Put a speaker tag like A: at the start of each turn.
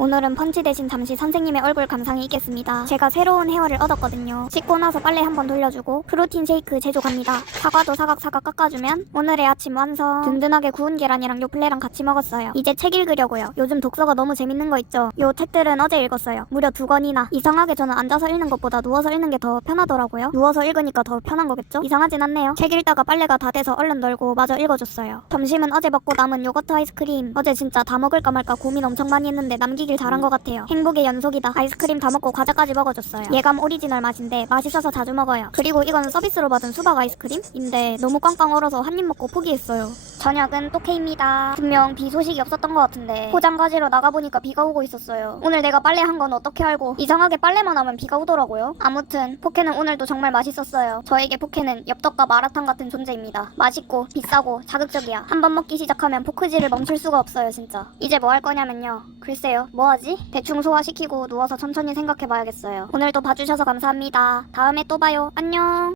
A: 오늘은 펀치 대신 잠시 선생님의 얼굴 감상이 있겠습니다. 제가 새로운 헤어를 얻었거든요. 씻고 나서 빨래 한번 돌려주고 프로틴 쉐이크 제조 갑니다. 사과도 사각사각 깎아주면 오늘의 아침 완성. 든든하게 구운 계란이랑 요플레랑 같이 먹었어요. 이제 책 읽으려고요. 요즘 독서가 너무 재밌는 거 있죠? 요 책들은 어제 읽었어요. 무려 두 권이나. 이상하게 저는 앉아서 읽는 것보다 누워서 읽는 게 더 편하더라고요. 누워서 읽으니까 더 편한 거겠죠? 이상하진 않네요. 책 읽다가 빨래가 다 돼서 얼른 널고 마저 읽어줬어요. 점심은 어제 먹고 남은 요거트 아이스크림. 어제 진짜 다 먹을까 말까 고민 엄청 많이 했는데 남기 길 잘한 것 같아요. 행복의 연속이다. 아이스크림 다 먹고 과자까지 먹어줬어요. 예감 오리지널 맛인데 맛있어서 자주 먹어요. 그리고 이건 서비스로 받은 수박 아이스크림인데 너무 꽝꽝 얼어서 한 입 먹고 포기했어요. 저녁은 또케입니다. 분명 비 소식이 없었던 것 같은데 포장 가지러 나가보니까 비가 오고 있었어요. 오늘 내가 빨래 한 건 어떻게 알고 이상하게 빨래만 하면 비가 오더라고요. 아무튼 포케는 오늘도 정말 맛있었어요. 저에게 포케는 엽떡과 마라탕 같은 존재입니다. 맛있고 비싸고 자극적이야. 한 번 먹기 시작하면 포크질을 멈출 수가 없어요 진짜. 이제 뭐 할 거냐면요. 글쎄요. 뭐 하지? 대충 소화시키고 누워서 천천히 생각해봐야겠어요. 오늘도 봐주셔서 감사합니다. 다음에 또 봐요. 안녕.